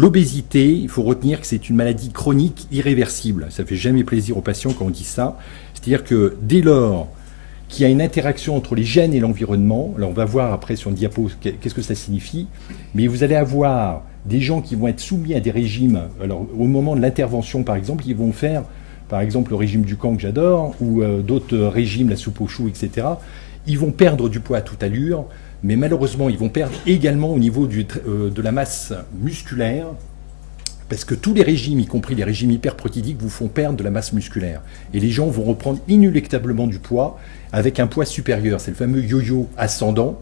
L'obésité, il faut retenir que c'est une maladie chronique irréversible. Ça ne fait jamais plaisir aux patients quand on dit ça. C'est-à-dire que dès lors qu'il y a une interaction entre les gènes et l'environnement, alors on va voir après sur une diapo qu'est-ce que ça signifie, mais vous allez avoir des gens qui vont être soumis à des régimes. Alors au moment de l'intervention par exemple, ils vont faire par exemple le régime du camp que j'adore, ou d'autres régimes, la soupe aux choux, etc. Ils vont perdre du poids à toute allure, mais malheureusement, ils vont perdre également au niveau de la masse musculaire, parce que tous les régimes, y compris les régimes hyperprotidiques, vous font perdre de la masse musculaire. Et les gens vont reprendre inéluctablement du poids avec un poids supérieur. C'est le fameux yo-yo ascendant.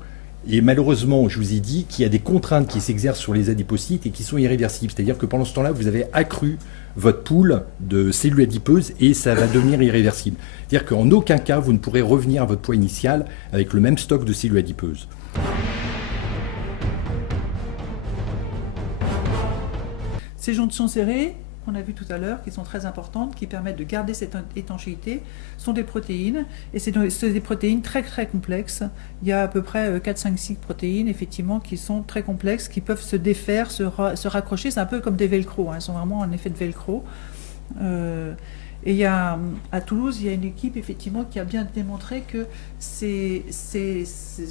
Et malheureusement, je vous ai dit qu'il y a des contraintes qui s'exercent sur les adipocytes et qui sont irréversibles. C'est-à-dire que pendant ce temps-là, vous avez accru votre pool de cellules adipeuses et ça va devenir irréversible. C'est-à-dire qu'en aucun cas, vous ne pourrez revenir à votre poids initial avec le même stock de cellules adipeuses. Ces jonctions serrées, qu'on a vu tout à l'heure, qui sont très importantes, qui permettent de garder cette étanchéité, sont des protéines, et c'est des protéines très très complexes. Il y a à peu près 4, 5, 6 protéines, effectivement, qui sont très complexes, qui peuvent se défaire, se raccrocher. C'est un peu comme des velcro, hein. Ils sont vraiment un effet de velcro. Et il y a, à Toulouse, il y a une équipe, effectivement, qui a bien démontré que ces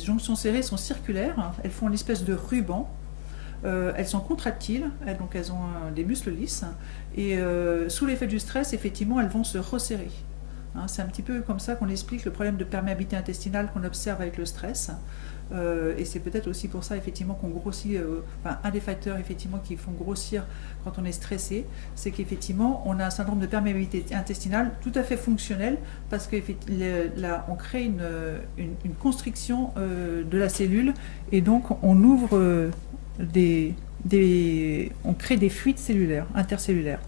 jonctions serrées sont circulaires, hein. Elles font une espèce de ruban. Elles sont contractiles, donc elles ont des muscles lisses, et sous l'effet du stress, effectivement, elles vont se resserrer. Hein, c'est un petit peu comme ça qu'on explique le problème de perméabilité intestinale qu'on observe avec le stress. Et c'est peut-être aussi pour ça, effectivement, qu'on grossit. Un des facteurs, effectivement, qui font grossir quand on est stressé, c'est qu'effectivement, on a un syndrome de perméabilité intestinale tout à fait fonctionnel, parce que là, on crée une constriction de la cellule, et donc on ouvre on crée des fuites cellulaires, intercellulaires.